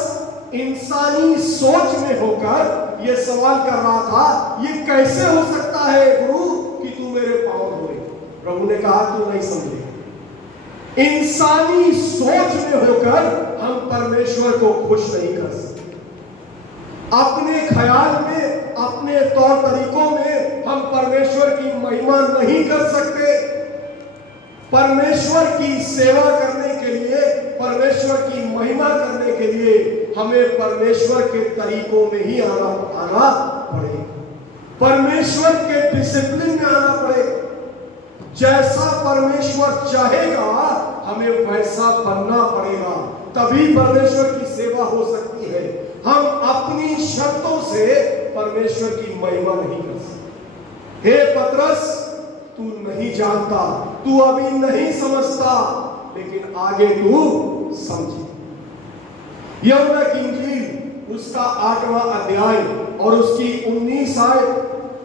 इंसानी सोच में होकर यह सवाल कर रहा था, ये कैसे हो सकता है गुरु कि तू मेरे पांव धोए? प्रभु ने कहा, तू नहीं समझे। इंसानी सोच में होकर हम परमेश्वर को खुश नहीं कर सकते। अपने ख्याल में, अपने तौर तरीकों में हम परमेश्वर की महिमा नहीं कर सकते। परमेश्वर की सेवा करने के लिए, परमेश्वर की महिमा करने के लिए हमें परमेश्वर के तरीकों में ही आना पड़ेगा। परमेश्वर के डिसिप्लिन में आना पड़ेगा। जैसा परमेश्वर चाहेगा हमें वैसा बनना पड़ेगा, तभी परमेश्वर की सेवा हो सकती है। हम अपनी शर्तों से परमेश्वर की महिमा नहीं कर सकते। हे पतरस, तू नहीं जानता, तू अभी नहीं समझता, लेकिन आगे तू समझे। यूहन्ना की इंजील उसका 8वां अध्याय और उसकी 19 आयत,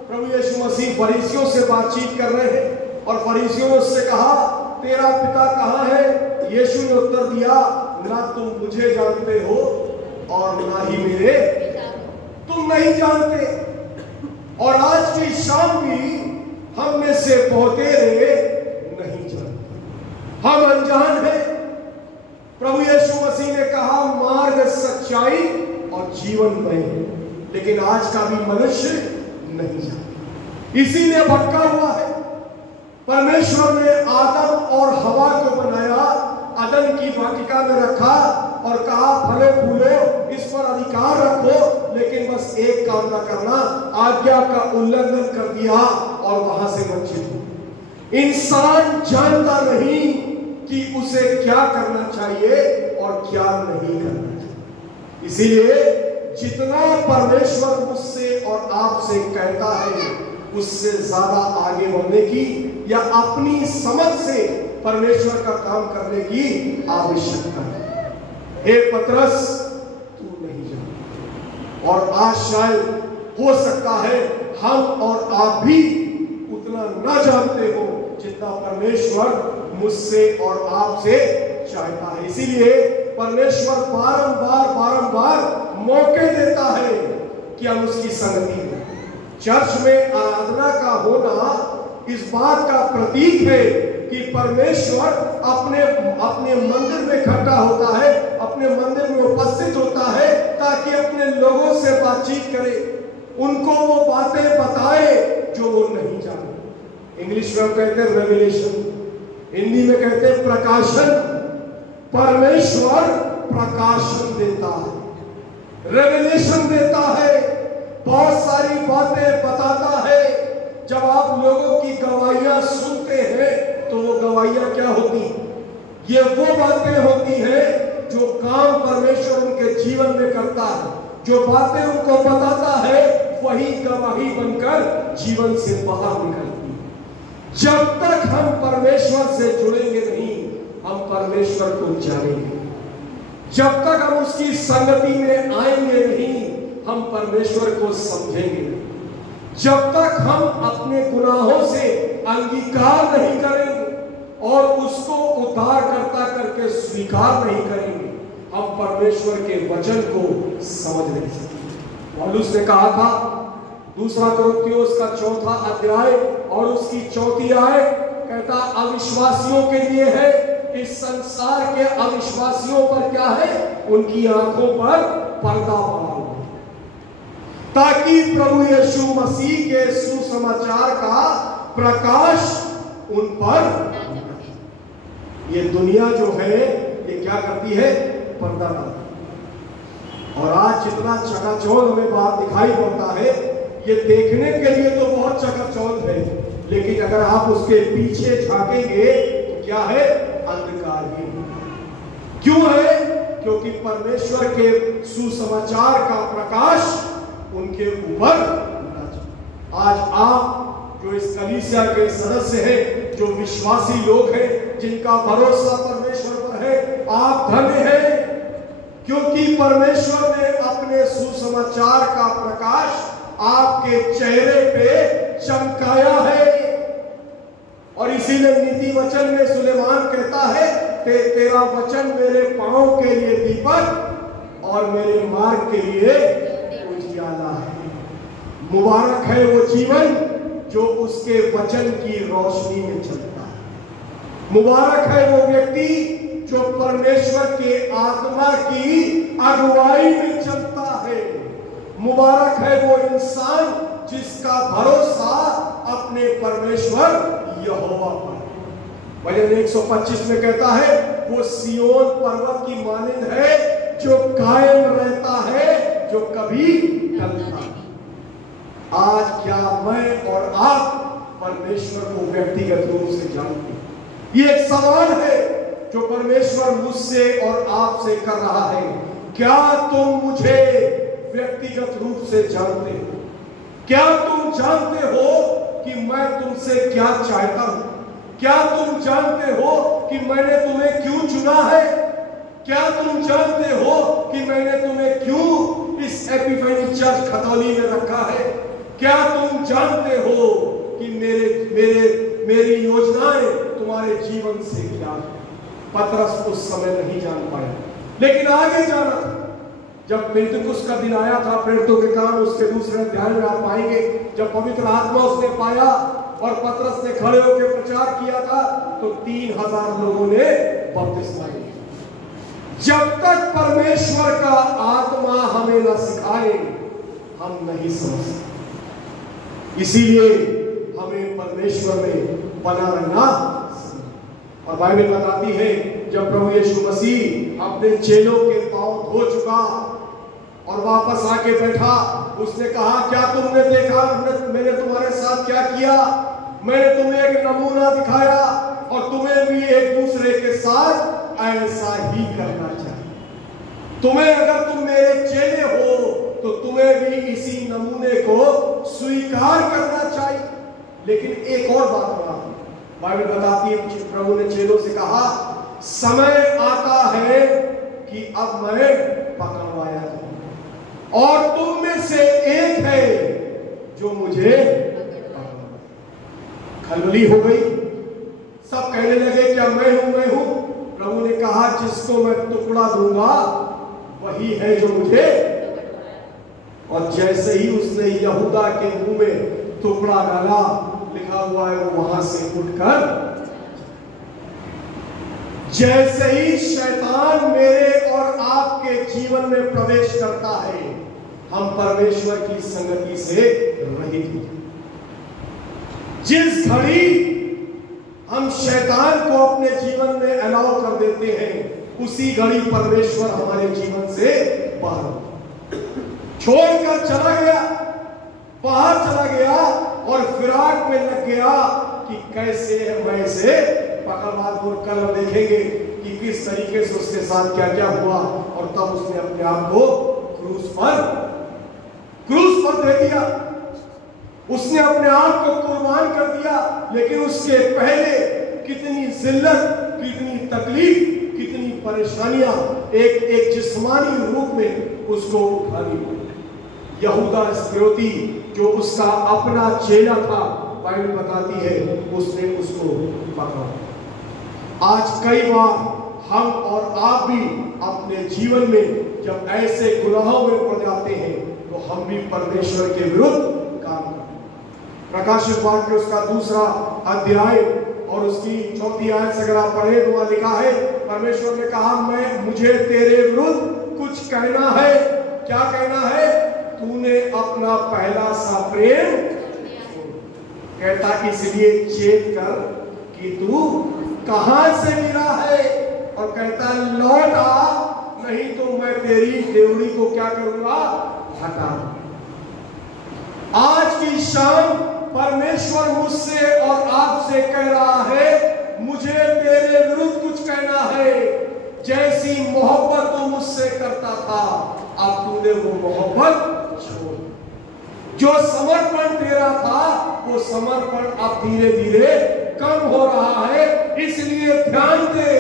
प्रभु यीशु मसीह फरीसियों से बातचीत कर रहे हैं और फरीसियों ने उससे कहा, तेरा पिता कहाँ है? यीशु ने उत्तर दिया, ना तुम मुझे जानते हो और ना ही मेरे, तुम नहीं जानते। और आज की शाम भी हम में से बहुतेरे नहीं जानते, हम अनजान हैं। प्रभु यीशु मसीह ने कहा, मार्ग, सच्चाई और जीवन में, लेकिन आज का भी मनुष्य नहीं जानता, इसीलिए भटका हुआ है। परमेश्वर ने आदम और हवा को बनाया, अदन की वाटिका में रखा और कहा, फलो फूलो, इस पर अधिकार रखो, लेकिन बस एक काम ना करना, आज्ञा का उल्लंघन कर दिया और वहां से वंचित हो। इंसान जानता नहीं कि उसे क्या करना चाहिए और क्या नहीं करना चाहिए। इसीलिए जितना परमेश्वर मुझसे और आपसे कहता है, उससे ज्यादा आगे बढ़ने की या अपनी समझ से परमेश्वर का काम करने की आवश्यकता है। हे पतरस, तू नहीं जानता और आज शायद हो सकता है हम और आप भी उतना न जानते हो जितना परमेश्वर मुझसे और आपसे चाहता है। इसीलिए परमेश्वर बारंबार मौके देता है कि हम उसकी संगति में। चर्च में आराधना का होना इस बात का प्रतीक है कि परमेश्वर अपने मंदिर में इकट्ठा होता है, अपने मंदिर में उपस्थित होता है ताकि अपने लोगों से बातचीत करे, उनको वो बातें बताए जो वो नहीं जानते। इंग्लिश में हम कहते हैं रेवलेशन, हिंदी में कहते हैं प्रकाशन। परमेश्वर प्रकाशन देता है, रेवलेशन देता है, बहुत सारी बातें बताता है। जब आप लोगों की गवाहियां सुनते हैं तो वो गवाहियां क्या होती? ये वो बातें होती हैं जो काम परमेश्वर उनके जीवन में करता है, जो बातें उनको बताता है वही गवाही बनकर जीवन से बाहर निकलती है। जब तक हम परमेश्वर से जुड़ेंगे नहीं, हम परमेश्वर को जानेंगे। जब तक हम उसकी संगति में आएंगे नहीं, हम परमेश्वर को समझेंगे। जब तक हम अपने गुनाहों से अंगीकार नहीं करेंगे और उसको उद्धारकर्ता करके स्वीकार नहीं करेंगे, हम परमेश्वर के वचन को समझ नहीं सकते। पौलुस ने कहा था 2 कोरिन्थियों का 4 अध्याय और उसकी 4 आयत, कहता अविश्वासियों के लिए है, इस संसार के अविश्वासियों पर क्या है? उनकी आंखों पर पर्दा पड़ा हुआ, ताकि प्रभु यीशु मसीह के सुसमाचार का प्रकाश उन पर। ये दुनिया जो है ये क्या करती है? पर्दा डालती। और आज जितना चकाचौंध हमें बात दिखाई पड़ता है, ये देखने के लिए तो बहुत चकाचौंध है, लेकिन अगर आप उसके पीछे झांकेंगे तो क्या है? अंधकार ही। क्यों है? क्योंकि परमेश्वर के सुसमाचार का प्रकाश उनके ऊपर। आज आप जो इस कलीसिया के सदस्य हैं, जो विश्वासी लोग हैं, जिनका भरोसा परमेश्वर पर है, आप धन्य हैं, क्योंकि परमेश्वर ने अपने सुसमाचार का प्रकाश आपके चेहरे पे चमकाया है। और इसीलिए नीति वचन में सुलेमान कहता है, तेरा वचन मेरे पांव के लिए दीपक और मेरे मार्ग के लिए उजियाला है। मुबारक है वो जीवन जो उसके वचन की रोशनी में चलता है। मुबारक है वो व्यक्ति जो परमेश्वर के आत्मा की अगुवाई में चलता है। मुबारक है वो इंसान जिसका भरोसा अपने परमेश्वर यहोवा पर। भजन 125 में कहता है, वो सियोन पर्वत की मानिंद है जो कायम रहता है, जो कभी टलता नहीं। आज क्या मैं और आप परमेश्वर को व्यक्तिगत रूप से जानते हैं? ये एक सवाल है जो परमेश्वर मुझसे और आपसे कर रहा है। क्या तुम मुझे व्यक्तिगत रूप से जानते हो? क्या तुम जानते हो कि मैं तुमसे क्या चाहता हूं? क्या तुम जानते हो कि मैंने तुम्हें क्यों चुना है? क्या तुम जानते हो कि मैंने तुम्हें क्यों इस एपिफेनी चर्च खतौली में रखा है? क्या तुम जानते हो कि मेरी योजनाएं तुम्हारे जीवन से क्या है? पतरस उस समय नहीं जान पाया, लेकिन आगे जाना था। जब पेंतिकुस्त का दिन आया था, प्रेरितों के काम उसके 2 अध्याय में आप पाएंगे, जब पवित्र आत्मा उसने पाया और पतरस ने खड़े होकर प्रचार किया था, तो 3000 लोगों ने बपतिस्मा लिया। जब तक परमेश्वर का आत्मा हमें न सिखाए, हम नहीं समझ सकते। इसीलिए हमें परमेश्वर में बना रहना। और बाइबल बताती है, जब प्रभु यीशु मसीह अपने चेलों के पांव धो चुका और वापस आके बैठा, उसने कहा, क्या तुमने देखा मैंने तुम्हारे साथ क्या किया? मैंने तुम्हें एक नमूना दिखाया और तुम्हें भी एक दूसरे के साथ ऐसा ही करना चाहिए। तुम्हें, अगर तुम मेरे चेले हो तो तुम्हें भी इसी नमूने को स्वीकार करना चाहिए। लेकिन एक और बात बाइबल बताती है, प्रभु ने चेलों से कहा, समय आता है कि अब मैं पकड़वाया जाऊंगा। और तुम में से एक है जो मुझे खलबली हो गई। सब कहने लगे क्या मैं हूं। प्रभु ने कहा जिसको मैं टुकड़ा दूंगा वही है जो मुझे। और जैसे ही उसने यहूदा के मुंह में टुकड़ा डाला, लिखा हुआ है वो वहां से उठकर, जैसे ही शैतान मेरे और आपके जीवन में प्रवेश करता है, हम परमेश्वर की संगति से रहित। जिस घड़ी हम शैतान को अपने जीवन में अलाउ कर देते हैं, उसी घड़ी परमेश्वर हमारे जीवन से बाहर छोड़कर चला गया, बाहर चला गया और फिराक में लग गया कि कैसे मैं इसे पकड़वा दूं। कल हम देखेंगे कि किस तरीके से उसके साथ क्या क्या हुआ, और तब उसने अपने आप को क्रूस पर दे दिया। उसने अपने आप को कुर्बान कर दिया, लेकिन उसके पहले कितनी जिल्लत, कितनी तकलीफ, कितनी परेशानियां एक जिस्मानी रूप में उसको उठानी पड़ी। यहूदा इस्करियोती जो उसका अपना चेला था, बाइबल बताती है उसने उसको पकड़ा। आज कई बार हम और आप भी अपने जीवन में जब ऐसे गुनाहों में पड़ जाते हैं, तो हम भी परमेश्वर के विरुद्ध काम करते हैं। प्रकाशित वाक्य उसका 2 अध्याय और उसकी 4 आयत से अगर आप पढ़े तो वहां लिखा है, परमेश्वर ने कहा मुझे तेरे विरुद्ध कुछ कहना है। क्या कहना है? तूने अपना पहला सा प्रेम, कहता इसलिए चेत कर कि तू कहां से गिरा है, और कहता लौट आ, नहीं तो मैं तेरी देवड़ी को क्या करूंगा, हटा। आज की शाम परमेश्वर मुझसे और आपसे कह रहा है, मुझे तेरे विरुद्ध कुछ कहना है। जैसी मोहब्बत तू मुझसे करता था, अब तूने वो मोहब्बत छोड़। जो समर्पण तेरा था, वो समर्पण अब धीरे धीरे कम हो रहा है। इसलिए ध्यान दे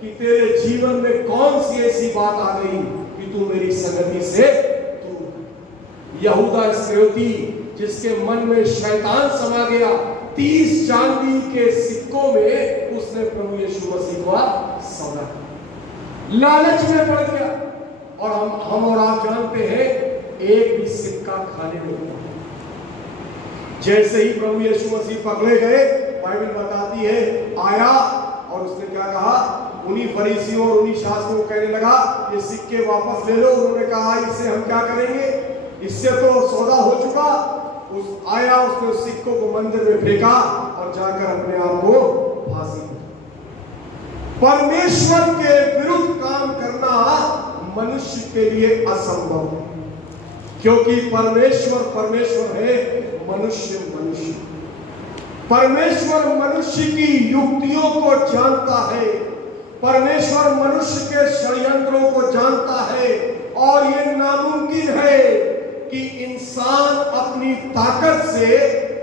कि तेरे जीवन में कौन सी ऐसी बात आ गई कि तू मेरी संगति से दूर। यहूदा इस्करियोती जिसके मन में शैतान समा गया, 30 चांदी के सिक्कों में उसने प्रभु यीशु मसीह का सौदा, लालच में पड़ गया। और हम और आप जानते हैं, एक भी सिक्का खाने में, जैसे ही प्रभु यीशु मसीह पकड़े गए, बाइबल बताती है आया और उसने क्या कहा, उन्हीं फरीसियों और उन्हीं शास्त्रियों को कहने लगा, ये सिक्के वापस ले लो। उन्होंने कहा इससे हम क्या करेंगे, इससे तो सौदा हो चुका। आया, उसने उस सिक्कों को मंदिर में फेंका और जाकर अपने आप को फांसी दी। परमेश्वर के विरुद्ध काम करना मनुष्य के लिए असंभव है, क्योंकि परमेश्वर है, मनुष्य। परमेश्वर मनुष्य की युक्तियों को जानता है, परमेश्वर मनुष्य के षड्यंत्रों को जानता है, और ये नामुमकिन है कि इंसान अपनी ताकत से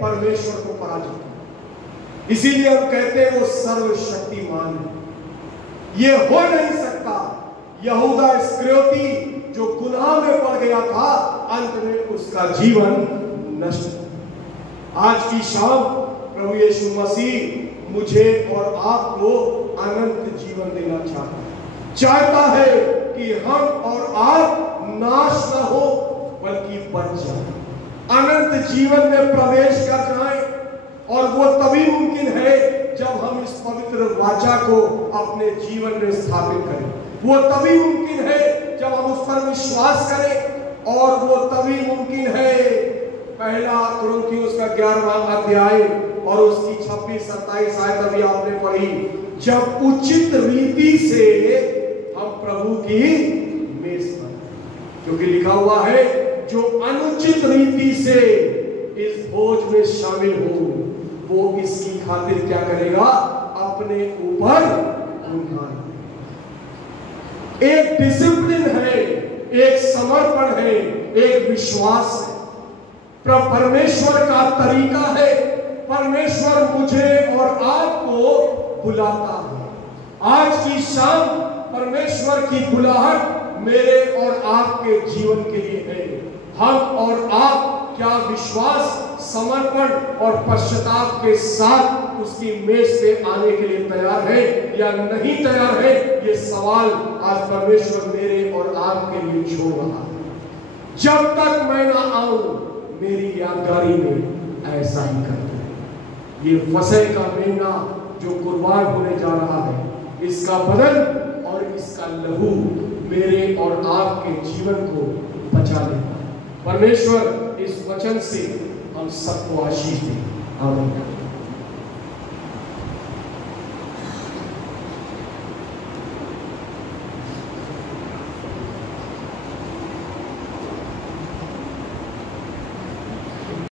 परमेश्वर को पराजित करे। इसीलिए हम कहते हैं वो सर्वशक्तिमान है, ये हो नहीं सकता। यहूदा इस्करियोती जो गुनाह में पड़ गया था, अंत में उसका जीवन नष्ट। आज की शाम प्रभु यीशु मसीह मुझे और आपको अनंत जीवन देना चाहता है कि हम और आप नाश न हो, बल्कि बच जाए, अनंत जीवन में प्रवेश कर जाए। और वो तभी मुमकिन है जब हम इस पवित्र वाचा को अपने जीवन में स्थापित करें। वो तभी मुमकिन है जब हम उस पर विश्वास करें, और वो तभी मुमकिन है, पहला कुरिन्थियों का 11वां अध्याय और उसकी 26-27 आयत अभी आपने पढ़ी, जब उचित रीति से हम प्रभु की मेज पर, क्योंकि लिखा हुआ है जो अनुचित रीति से इस भोज में शामिल हो, वो इसकी खातिर क्या करेगा, अपने ऊपर गुनाह। एक डिसिप्लिन है, एक समर्पण है, एक विश्वास है, परमेश्वर का तरीका है। परमेश्वर मुझे और आपको बुलाता है। आज की शाम परमेश्वर की बुलाहट मेरे और आपके जीवन के लिए है। हम और आप क्या विश्वास, समर्पण और पश्चाताप के साथ उसकी मेज पे आने के लिए तैयार है या नहीं तैयार है, ये सवाल आज परमेश्वर मेरे और आपके लिए छोड़ रहा है। जब तक मैं ना आऊं, मेरी यादगारी में ऐसा ही करते हैं। ये फसह का मेमना जो कुर्बान होने जा रहा है, इसका बदन और इसका लहू मेरे और आपके जीवन को बचा लेगा। परमेश्वर इस वचन से हम सबको आशीष दे। आमीन।